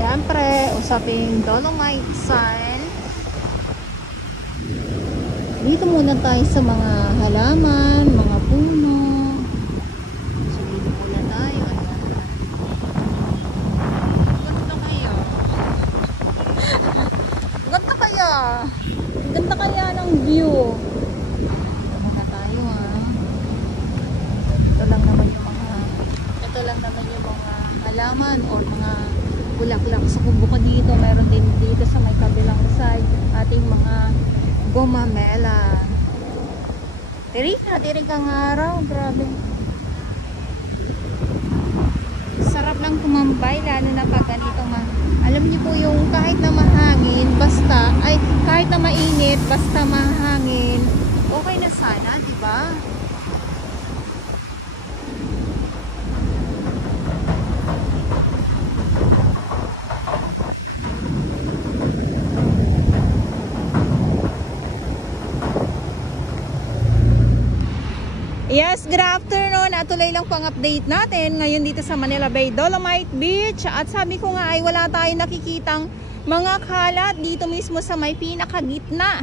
syempre, usaping Dolomite Sand. Dito muna tayo sa mga halaman, mga puno. So, dito muna tayo. Ganda kaya. Ganda kaya. Ganda kaya ng view. Dito muna tayo Ito lang naman yung mga halaman or mga bulaklak. So kung bukod dito, meron din dito sa may kabilang side ating mga gomamela. Tirik kang araw, grabe. Sarap lang tumambay, lalo na pag ganito alam niyo po yung kahit na mahangin, kahit na mainit, basta mahangin, okay na sana, di ba? Yes, good afternoon. Tuloy lang po ang update natin ngayon dito sa Manila Bay Dolomite Beach. At sabi ko nga ay wala tayong nakikitang mga kalat dito mismo sa may pinakagitna.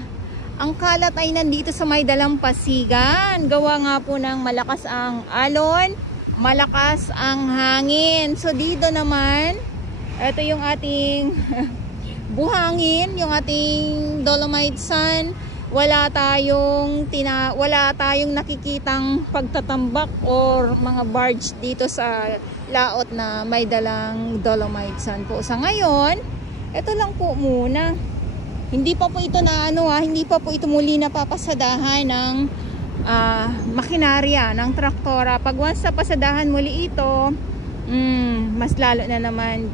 Ang kalat ay nandito sa may dalampasigan. Gawa nga po ng malakas ang alon, malakas ang hangin. So dito naman, ito yung ating buhangin, yung ating Dolomite Sand. Wala tayong nakikitang pagtatambak or mga barge dito sa laot na may dalang Dolomite Sand po. Sa ngayon, ito lang po muna. Hindi pa po ito hindi pa po ito muli napapasadahan ng makinarya, ng traktora. Pag once napasadahan muli ito, mas lalo na naman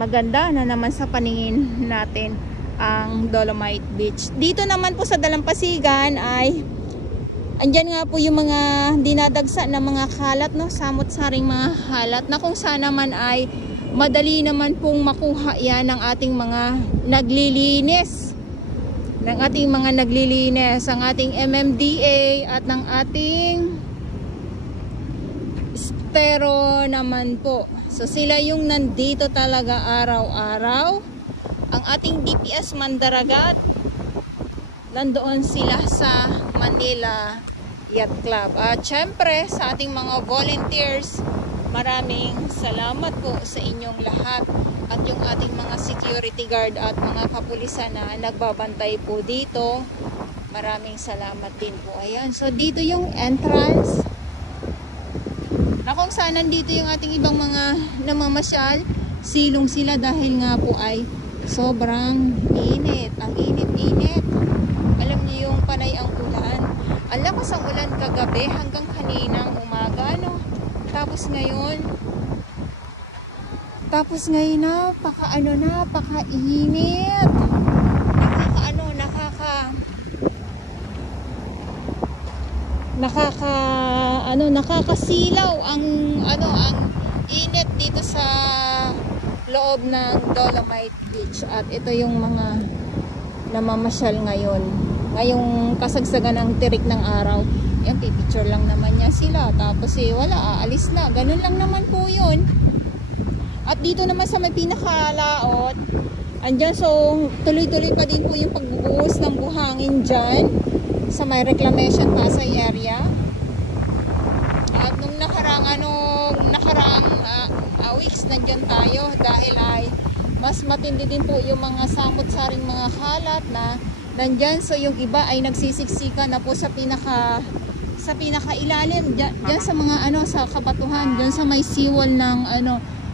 maganda na naman sa paningin natin ang Dolomite Beach. Dito naman po sa dalampasigan ay andyan nga po yung mga dinadagsa na mga kalat, samot-saring mga kalat na kung saan naman ay madali naman pong makuha yan ng ating mga naglilinis, ang ating MMDA at ng ating Espero naman po. So sila yung nandito talaga araw-araw. Ang ating DPS Mandaragat, nandoon sila sa Manila Yacht Club. At syempre sa ating mga volunteers, maraming salamat po sa inyong lahat. At yung ating mga security guard at mga kapulisan na nagbabantay po dito, maraming salamat din po. Ayan, so dito yung entrance na kung saan nandito yung ating ibang mga namamasyal. Silong sila dahil nga po ay sobrang init. Ang init-init. Alam niyo yung panay ang ulan. Ang lakas ang ulan kagabi hanggang kaninang umaga, Tapos ngayon napaka-init. Nakakasilaw ang init dito sa loob ng Dolomite Beach. At ito yung mga namamasyal ngayong kasagsagan ng tirik ng araw. Yan, pipicture lang naman niya sila, tapos wala, aalis na, ganun lang naman po yun. At dito naman sa may pinakalaot, andyan, so tuloy-tuloy pa din po yung pagbubuhos ng buhangin dyan sa may reclamation Pasay area. At nung nakaraang weeks nandyan tayo dahil ay mas matindi din po yung mga samot-saring mga kalat na nandyan. So yung iba ay nagsisiksika na po sa pinakailalim dyan sa mga sa kabatuhan, dyan sa may seawall ng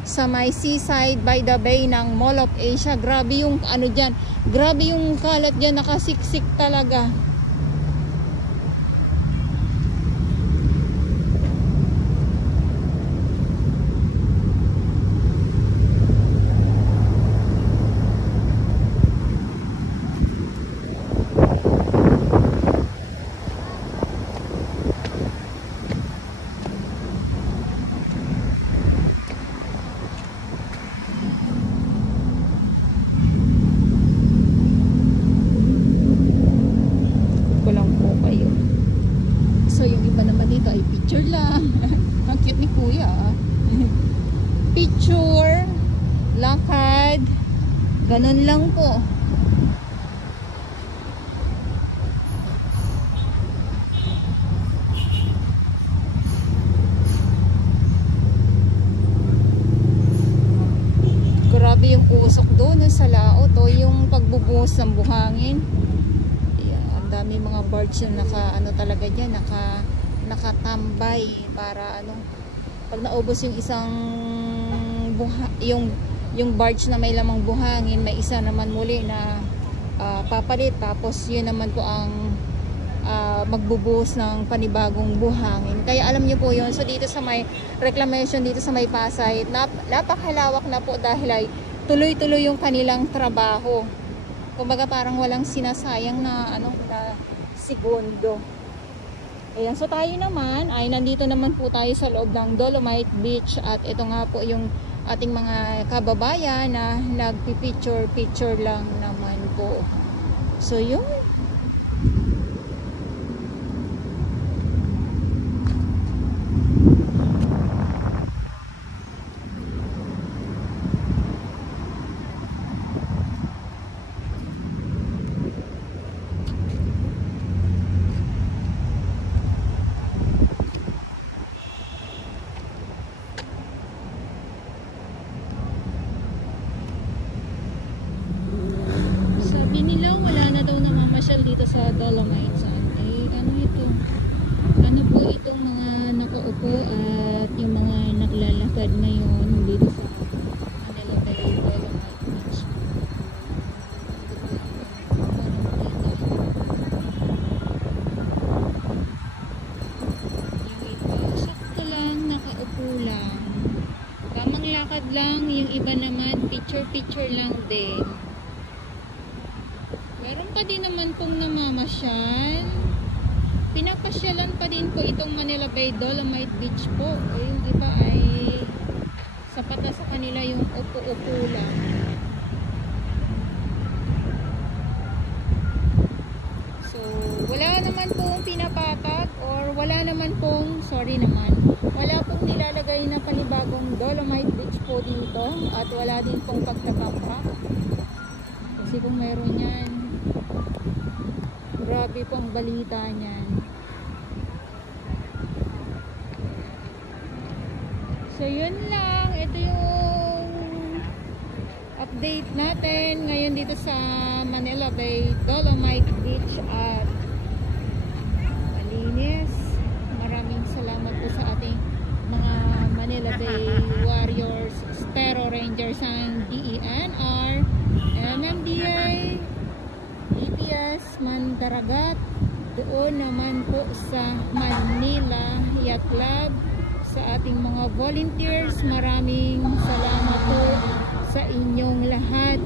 sa may seaside by the bay ng Mall of Asia. Grabe yung dyan, grabe yung kalat dyan, nakasiksik talaga. Ganun lang po. Grabe yung usok doon sa laot o yung pagbubuhos ng buhangin. Yeah, ang dami mga birds yung talaga diyan, nakatambay para pag naubos yung isang yung barge na may lamang buhangin, may isa naman muli na papalit, tapos yun naman po ang magbubuhos ng panibagong buhangin. Kaya alam niyo po yun. So dito sa may reclamation, dito sa may Pasay, napakalawak na po dahil ay tuloy-tuloy yung kanilang trabaho. Kumbaga parang walang sinasayang na segundo. Ayan, so tayo naman ay nandito naman po tayo sa loob ng Dolomite Beach at ito nga po yung ating mga kababayan na nagpi-picture lang naman po. So yun. Dito sa Dolomites ano ito? Ano po itong mga nakaupo at yung mga naglalakad ngayon dito sa Manila Bay Dolomite Beach. Yung iba, sakto lang, nakaupo lang. Tamang lakad lang, yung iba naman picture lang din. Meron pa din naman pong namamasyal. Pinapasyalan pa din po itong Manila Bay Dolomite Beach po. O yung iba ay sapat na sa kanila yung upo-upo lang. So, wala naman pong pinapatag or wala naman pong, wala pong nilalagay na panibagong Dolomite Beach po dito at wala din pong pagtatambak. Kasi kung meron yan, grabe po ang balita niyan. So yun lang, ito yung update natin ngayon dito sa Manila Bay Dolomite Beach at malinis. Maraming salamat po sa ating mga Manila Bay Warriors, Spero Rangers ang DENR, MMDA, DPS Mandaragat, doon naman po sa Manila Yacht Club, sa ating mga volunteers. Maraming salamat po sa inyong lahat.